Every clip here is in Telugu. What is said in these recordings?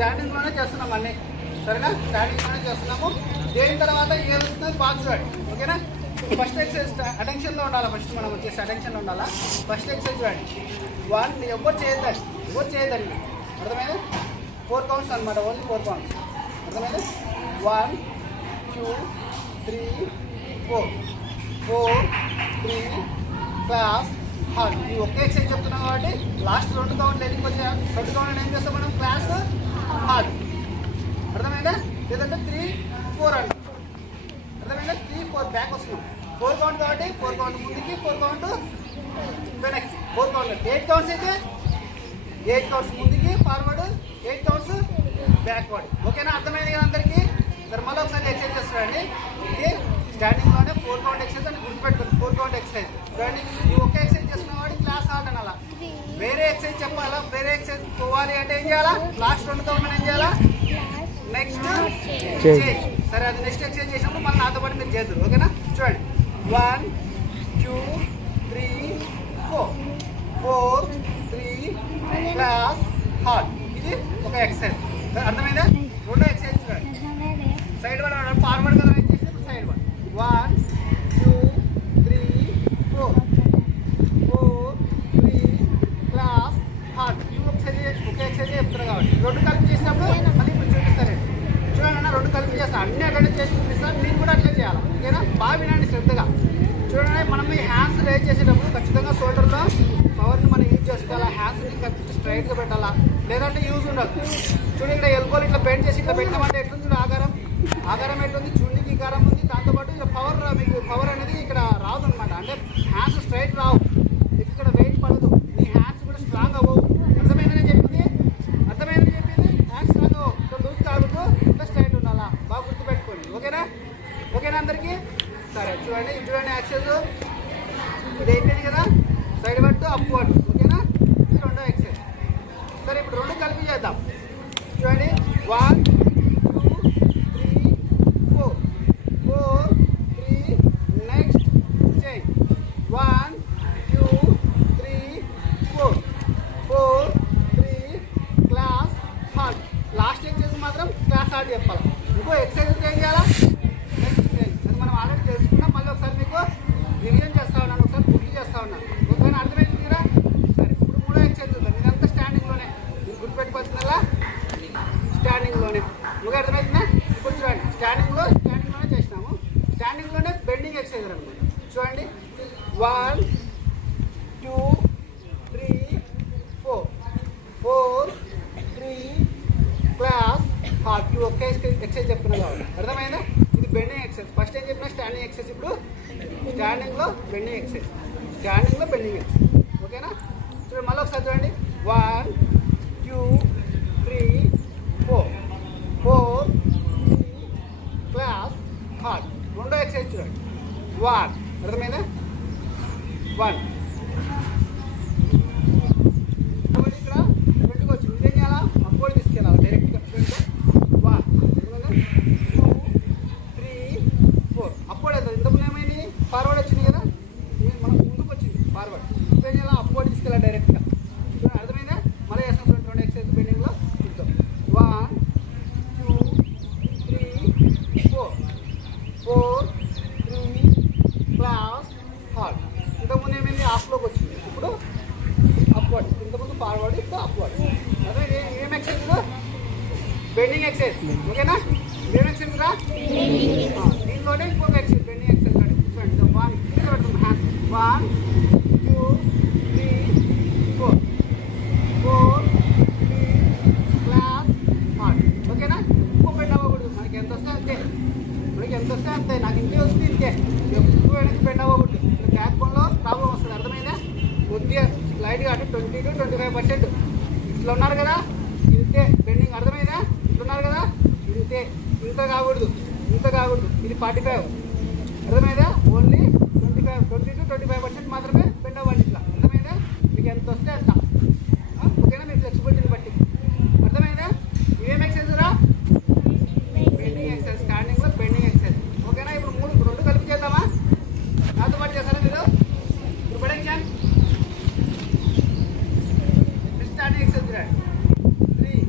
స్టాండింగ్లోనే చేస్తున్నాం అన్నీ, సరేనా? స్టాండింగ్లోనే చేస్తున్నాము. దేని తర్వాత ఏది వస్తుంది బాక్స్ వాడి, ఓకేనా? ఫస్ట్ ఎక్సర్సైజ్ అటెన్షన్లో ఉండాలి. ఫస్ట్ మనం వచ్చేసి అటెన్షన్లో ఉండాలా. ఫస్ట్ ఎక్సర్సైజ్ వాడి 1 ఎవరు చేయొద్దండి, అర్థమైంది? 4 కౌంట్స్ అనమాట, ఓన్లీ 4 కౌంట్స్, అర్థమైంది? 1 2 3 4 4 3 క్లాస్ హార్డ్. ఈ ఒకే ఎక్సైజ్ చెప్తున్నాం కాబట్టి లాస్ట్ 2 కౌంట్లు ఎందుకు వచ్చాయి? 2 కౌంట్లు ఏం చేస్తాం మనం? క్లాస్ హార్డ్, అర్థమైందా? లేదంటే 3 4 అంట, అర్థమైందా? 3 4 బ్యాక్ వస్తున్నాం. 4 కౌంట్ కాబట్టి 4 కౌంట్ ముందుకి, 4 కౌంట్ వెనక్కి. 4 కౌంట్ 8 కౌంట్స్ అయితే 8 కౌంట్స్ ముందుకి ఫార్వర్డ్, 8 కౌంట్స్ బ్యాక్వర్డ్, ఓకేనా? అర్థమైంది కదా అందరికీ? సరే మళ్ళీ ఒకసారి ఎక్సైజ్ చేస్తారండి. ఇది స్టాండింగ్లోనే 4 కౌంట్ ఎక్సైజ్ అని గుర్తుపెట్టుకోండి. 4 కౌంట్ ఎక్సైజ్ చూడండి. ఈ ఒకే ఎక్సైజ్ చేసుకున్న వాడి క్లాస్ హార్డ్ అనాలా. వేరే ఎక్సైజ్ చెప్పాలా, వేరే ఎక్సైజ్ పోవాలి అంటే ఏం చేయాలా? లాస్ట్ 2 కౌంట్ ఏం చేయాలా? Next change. సరే అది నెక్స్ట్ ఎక్సైజ్ చేసినప్పుడు మళ్ళీ నాతో పాటు మీరు చేద్దరు, ఓకేనా? చూడండి 1 2 3 4 4 3 క్లాస్ హార్డ్. ఇది ఒక ఎక్సైజ్, అర్థమైందా? రెండో ఎక్సైజ్ చూడండి. సైడ్ వన్ ఫార్వర్డ్ కదా చేసినప్పుడు సైడ్ 1 2 3 4 4 3 క్లాస్ హార్డ్. ఇది ఒక ఎక్సైజ్ చెప్తారు కాబట్టి 2 కలిపి చేసినప్పుడు మళ్ళీ ఇప్పుడు చూపిస్తారండి. చూడండి అన్న, 2 కలిపి చేస్తాను, అన్ని అటెండ్ చేసి చూపిస్తాను. మీరు కూడా అట్లా చేయాలి, ఓకేనా? బాగా వినండి శ్రద్ధగా. చూడండి, మనం ఈ హ్యాండ్స్ రేజ్ చేసేటప్పుడు ఖచ్చితంగా షోల్డర్లో పవర్ని మనం యూజ్ చేసుకోవాలి. హ్యాండ్స్ని స్ట్రైట్గా పెట్టాలా, లేదంటే యూజ్ ఉండదు. చూడండి ఇక్కడ ఎల్బోలు ఇట్లా బెండ్ చేసి ఇట్లా పెట్టామంటే ఎట్లుంది ఆకారం? ఆకారం ఎట్లుంది? చూడడానికి ఆకారం ఉంది. దాంతోపాటు ఇలా మీకు పవర్ అనేది ఇక్కడ రాదు అనమాట. అంటే హ్యాండ్స్ స్ట్రైట్ రావు, ఇక్కడ వెయిట్ పడదు, నీ హ్యాండ్స్ కూడా స్ట్రాంగ్ అవ్వవు. అర్థమైందని చెప్పింది? హ్యాండ్స్ స్ట్రాంగ్ అవ్వవు. ఇక్కడ లూజ్ కాదు, ఇట్లా స్ట్రైట్ ఉండాలా. బాగా గుర్తుపెట్టుకోండి, ఓకేనా? ఓకేనా అందరికీ? సరే చూడండి, చూడండి యాక్సెస్ ఇది అయిపోయింది కదా, సైడ్ పట్టు అప్ పట్టు, ఓకేనా? ఇది రెండో ఎక్సైజ్. సరే ఇప్పుడు 2 కలిపి చేద్దాం. చూడండి 1 2 3 4 4 3 next change 1 2 3 4 4 3 clap hard. Last exercise మాత్రం క్లాస్ హార్డ్ చెప్పాలి. ఇంకో ఎక్సైజ్ ఏం చేయాలా? Next change. అది మనం ఆల్రెడీ తెలుసుకున్నాం. మళ్ళీ ఒకసారి మీకు రివిజన్ చేస్తా ఉన్నాను, ఒకసారి గుర్తు చేస్తా ఉన్నాను, ఓకేనా? అర్థమైంది కదా? సరే ఇప్పుడు 3వ ఎక్సైజ్ చూద్దాం. ఇదంతా స్టాండింగ్లోనే, మీరు గుర్తుపెట్టుకోవచ్చునల్లా స్టాండింగ్లోనే, మీకు అర్థమవుతుందా? ఇప్పుడు చూడండి, స్టాండింగ్లోనే చేసినాము. స్టాండింగ్లోనే బెండింగ్ ఎక్సైజ్ అనమాట. చూడండి 1 2 3 4 4 3 క్లాస్ హార్డ్. ఈ ఒకే ఎక్సైజ్ చెప్తున్నా కాబట్టి అర్థమైందా? ఇది బెండింగ్ ఎక్సైజ్. ఫస్ట్ ఏం చెప్పినా స్టాండింగ్ ఎక్సైజ్, ఇప్పుడు స్టాండింగ్లో బెండింగ్ ఎక్సైజ్, స్టాండింగ్లో బెండింగ్ ఎక్సైజ్, ఓకేనా? చూడండి మళ్ళీ ఒకసారి చూడండి 1 2 3 4 4 3 క్లాస్ హార్డ్. రెండో ఎక్సైజ్ చూడండి 1, అర్థమైందా? 1 ఇక్కడ పెట్టుకు వచ్చింది, ఇదేం చేయాలా? అప్పుడు తీసుకెళ్ళాలి డైరెక్ట్గా. 1 2 3 4 అప్పుడు వెళ్తుంది. ఇంతకుముందు ఏమైంది? ఫార్వర్డ్ వచ్చింది కదా, మనం ముందుకు వచ్చింది ఫార్వర్డ్. ఇదేం చేయాలా? అప్పుడు తీసుకెళ్ళాలి డైరెక్ట్గా. అర్థమైందా? మళ్ళీ చేస్తాం చూడండి 2 ఎక్సైజ్ బెండింగ్లో చూద్దాం. 1 2 3 4 4 3 క్లాస్ హార్డ్. ఇంతకుముందు ఏమైంది? హాఫ్లోకి వచ్చింది, ఇప్పుడు అప్వర్డ్. ఇంతకుముందు ఫార్వర్డ్, ఇప్పుడు అప్వర్డ్. అదే ఏం ఎక్సైజ్? బెండింగ్ ఎక్సైజ్, ఓకేనా? ఏం ఎక్సైజ్ రా? దీంట్లోనే ఇంకొక ఎక్సైజ్ బెండింగ్ ఎక్సైజ్. చూడండి 1 హ్యాండ్ 1 2 3 4 4 3 క్లాస్ హార్డ్, ఓకేనా? ఎక్కువ బెండ్ అవ్వకూడదు. మనకి ఎంత వస్తే అంతే, నాకు ఇంకే వస్తుంది ఇంతే. ఎక్కువ వెనక్కి బెండ్ అవ్వకూడదు. బ్యాక్ బోన్లో ప్రాబ్లం వస్తుంది, అర్థమైందా? కొద్దిగా లైట్గా అంటే 20 to 25% ఇట్లా ఉన్నారు కదా, ఇంతే బెండింగ్, అర్థమైందా? ఇట్లున్నారు కదా, ఇంతే. ఇంత కాకూడదు. ఇది 45, అర్థమైందా? ఓన్లీ 20 to 25% మాత్రమే బెండ్ అవ్వాలి ఇట్లా, అర్థమైందా? మీకు ఎంత వస్తే అంత, ఓకేనా? మీ ఫ్లెక్సిబిలిటీని బట్టి, అర్థమైందా? ఏం ఎక్సైజ్ రా? బెండింగ్ ఎక్సైజ్, స్టాండింగ్లో బెండింగ్ ఎక్సైజ్, ఓకేనా? ఇప్పుడు 2 కలిపి చేద్దామా? నాతో పాటు చేస్తారా మీరు? ఇప్పుడు ప్రొడక్షన్ స్టాండింగ్ ఎక్సైజ్ 3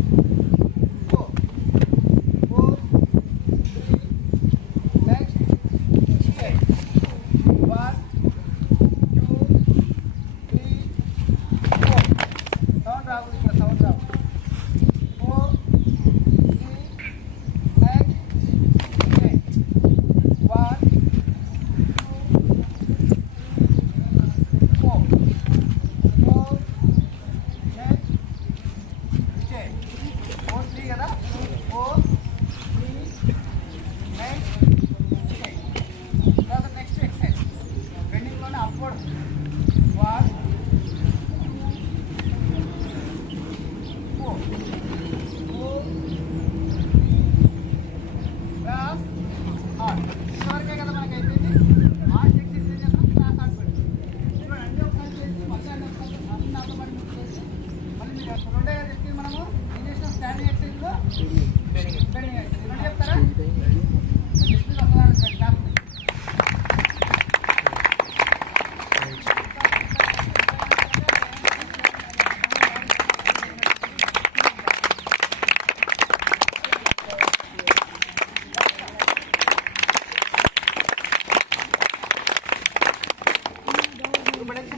చెప్తారా?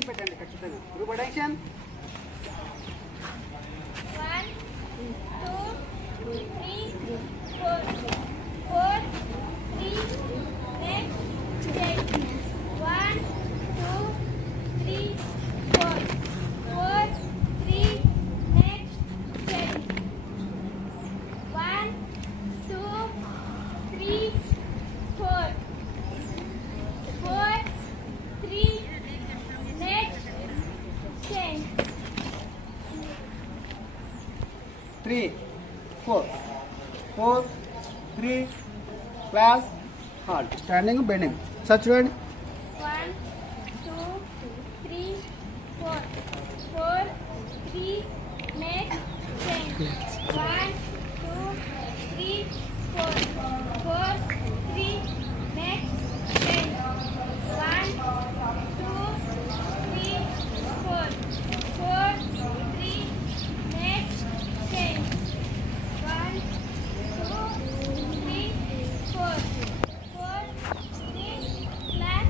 పెట్టండి ఖచ్చితంగా. Group అడెక్షన్ 1 2 3 4 4 3 next 10 1 2 3 4 4 3 next 10 1 2 3 4 4 3 next 10 3 4 4 3 class halt standing bending sir చూడండి 1 2 3 4 4 3 next 10 1 2 3 4 4 3 next 10 1 2 3 4 4 3 next 10 1 2 3 4 4 3 clap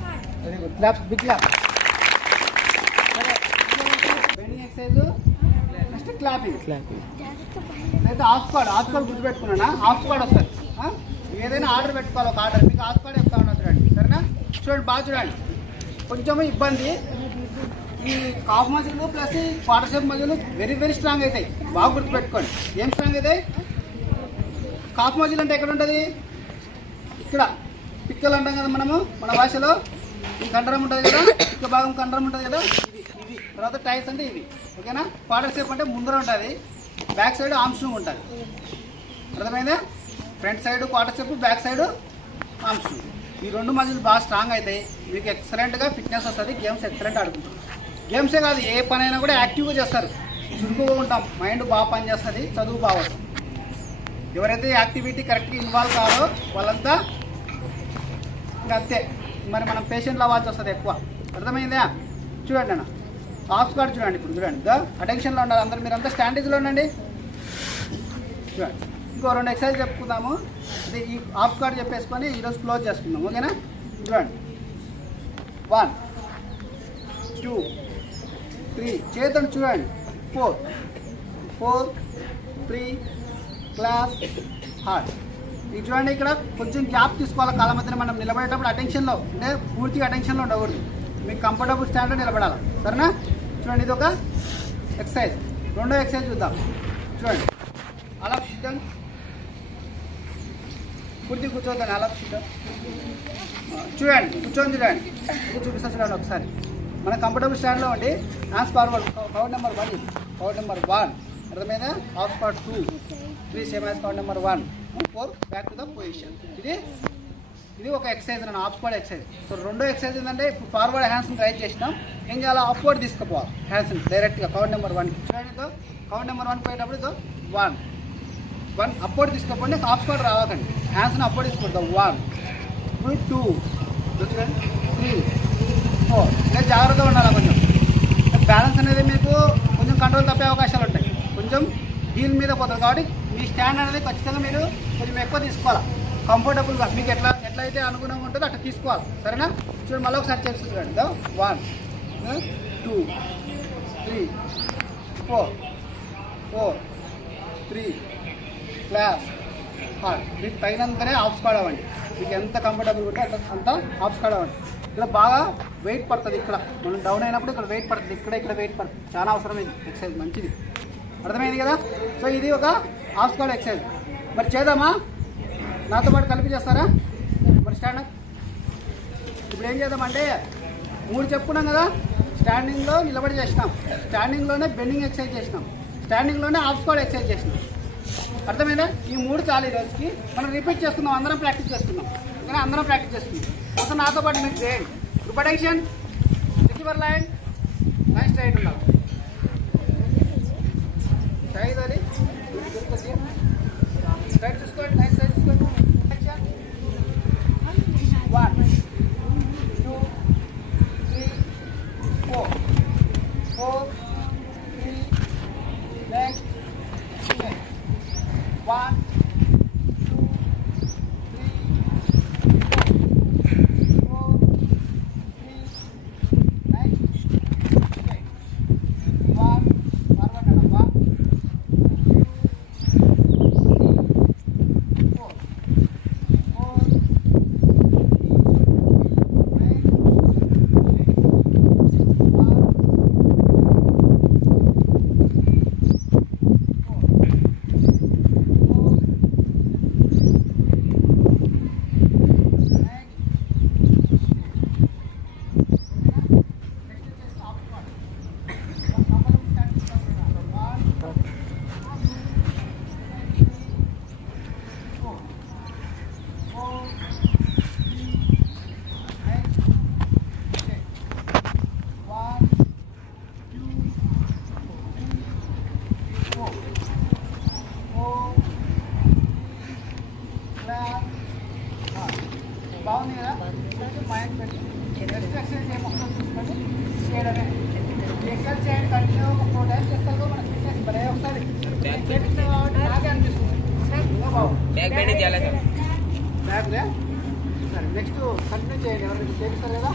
hard very good claps big clap. Bending exercise next clapping. అయితే హాఫ్ స్క్వాడ్ గుర్తుపెట్టుకున్నానా? హాఫ్ స్క్వాడ్ వస్తుంది. ఏదైనా ఆర్డర్ పెట్టుకోవాలి, ఒక ఆర్డర్ మీకు హాఫ్ స్క్వాడ్ చెప్తా ఉన్నా చూడండి. సరేనా? చూడండి బాగా చూడండి. కొంచెం ఇబ్బంది ఈ calf muscle plus quadriceps muscle very very strong అవుతాయి. బాగా గుర్తుపెట్టుకోండి. ఏం స్ట్రాంగ్ అవుతాయి? కాఫ్ మజిల్ అంటే ఎక్కడ ఉంటుంది? ఇక్కడ పిక్కలు అంటాం కదా మనము మన భాషలో. ఈ కండరం ఉంటుంది కదా, పిక్క భాగం కండరం ఉంటుంది కదా, ఇది తర్వాత టైస్ అంటే ఇవి. ఓకేనా? క్వార్టర్సెప్ అంటే ముందర ఉంటుంది, బ్యాక్ సైడ్ ఆమ్స్ట్రింగ్ ఉంటుంది. అర్థమైందా? Front side quadriceps, back side hamstring. ఈ రెండు మజిల్ బాగా స్ట్రాంగ్ అవుతాయి. మీకు ఎక్సలెంట్గా ఫిట్నెస్ వస్తుంది. గేమ్స్ ఎక్సలెంట్ ఆడుకుంటాం. గేమ్సే కాదు, ఏ పనైనా కూడా యాక్టివ్గా చేస్తారు. చురుకుగా ఉంటాం, మైండ్ బాగా పనిచేస్తుంది, చదువు బాగా వస్తుంది. ఎవరైతే యాక్టివిటీ కరెక్ట్గా ఇన్వాల్వ్ కారో వాళ్ళంతా ఇంకా అంతే. మరి మనం పేషెంట్లు అవ్వాల్సి వస్తుంది ఎక్కువ. అర్థమైందా? చూడండి అన్న హాఫ్ స్క్వాడ్ చూడండి. ఇప్పుడు చూడండి అటెన్షన్లో ఉండాలి అందరూ. మీరంతా స్టాండేజ్లో ఉండండి. చూడండి ఇంకో 2 ఎక్సర్సైజ్ చెప్పుకుందాము. ఇది ఈ హాఫ్ స్క్వాడ్ చెప్పేసుకొని ఈరోజు క్లోజ్ చేసుకుందాం. ఓకేనా? చూడండి 1 2 3 చేతండి. చూడండి 4 4 3 క్లాస్ హార్ట్. ఇది చూడండి, ఇక్కడ కొంచెం గ్యాప్ తీసుకోవాలి కాళ్ళ మధ్యన. మనం నిలబడేటప్పుడు అటెన్షన్లో అంటే పూర్తిగా అటెన్షన్లో ఉండకూడదు. మీకు కంఫర్టబుల్ స్టాండ్లో నిలబడాలి. సరేనా? చూడండి ఇది ఒక ఎక్సర్సైజ్. రెండో ఎక్సర్సైజ్ చూద్దాం. చూడండి అలా సిద్ధం, పూర్తి కూర్చోద్దాం. అలా సిద్ధం చూడండి, కూర్చొని చూడండి. ఇది చూపిస్తా చూడండి ఒకసారి. మన కంఫర్టబుల్ స్టాండ్లో ఉండి hands forward. Count number 1, count number 1. అర్థమైందా? Half squat 2 3 same as count number 1 4 back to the position. ఇది ఒక ఎక్సర్సైజ్ అన్న హాఫ్ స్క్వాట్ ఎక్సర్సైజ్. సో రెండో ఎక్సర్సైజ్ ఏంటంటే ఇప్పుడు ఫార్వర్డ్ హ్యాండ్స్ని ట్రై చేసినాం. ఏం చేయాలి? అప్వర్డ్ తీసుకుపోవాలి హ్యాండ్స్ని డైరెక్ట్గా కౌంట్ నెంబర్ 1. చూడండి ఇదో కౌంట్ నెంబర్ 1 పోయేటప్పుడు ఇదో 1 అప్వర్డ్ తీసుకపోండి. హాఫ్ స్క్వాట్ రావకండి, హ్యాండ్స్ని అప్వర్డ్ తీసుకుంటాం. 1 2 చూడండి 3 4. ఇలా జాగ్రత్తగా ఉండాలి. కొంచెం బ్యాలెన్స్ అనేది మీకు కొంచెం కంట్రోల్ తప్పే అవకాశాలు ఉంటాయి. కొంచెం హీల్ మీద పోతుంది కాబట్టి మీ స్టాండ్ అనేది ఖచ్చితంగా మీరు కొంచెం ఎక్కువ తీసుకోవాలి. కంఫర్టబుల్గా మీకు ఎట్లయితే అనుగుణంగా ఉంటుందో అట్లా తీసుకోవాలి. సరేనా? చూడండి మళ్ళీ ఒకసారి చేసి చూడండి. 1 2 3 4 4 3 క్లాస్ హార్ట్. మీకు తగినంతనే హాఫ్ స్క్వాడ్ అవ్వండి. మీకు ఎంత కంఫర్టబుల్ ఉంటే అంత హాఫ్ స్క్వాడ్ అవ్వండి. ఇక్కడ బాగా వెయిట్ పడుతుంది. ఇక్కడ మనం డౌన్ అయినప్పుడు ఇక్కడ వెయిట్ పడుతుంది. ఇక్కడ వెయిట్ పడుతుంది. చాలా అవసరమైంది ఎక్సర్సైజ్, మంచిది. అర్థమైంది కదా? సో ఇది ఒక హాఫ్ స్క్వాడ్ ఎక్సర్సైజ్. మరి చేద్దామా? నాతో పాటు కలిపి చేస్తారా? మరి స్టాండప్ ఇప్పుడు ఏం చేద్దామంటే 3 చెప్పుకున్నాం కదా. స్టాండింగ్లో నిలబడి చేసినాం, స్టాండింగ్లోనే బెండింగ్ ఎక్సర్సైజ్ చేసినాం, స్టాండింగ్లోనే హాఫ్ స్క్వాడ్ ఎక్సర్సైజ్ చేసినాం. అర్థమైందా? ఈ 3 చాలు. ఈ రోజుకి మనం రిపీట్ చేసుకుందాం. అందరం ప్రాక్టీస్ చేసుకుందాం. ఓకేనా? అందరం ప్రాక్టీస్ చేసుకుందాం. ఒకసారి నాతో పాటు మీరు చేయండి. Group attention, recover line straight ఉండాలి. సైజ్ అది 1 2 3 4 బాగుంది కదా కొంచెం మైండ్ పెట్టి నెక్స్ట్ ఎక్సర్సైజ్ ఏమొస్తుందో చూసుకొని చేయడమే. ఎక్సర్సైజ్ చేయండి కంటిన్యూ ఒక 4 టైమ్స్ చేస్తారు మనకి ఫిట్నెస్ భలే వస్తుంది. నాకే అనిపిస్తుంది బ్యాక్ బెండింగ్ చేయాలి సార్. బ్యాక్ సరే నెక్స్ట్ కంటిన్యూ చేయండి. ఎవరైనా చేస్తారు కదా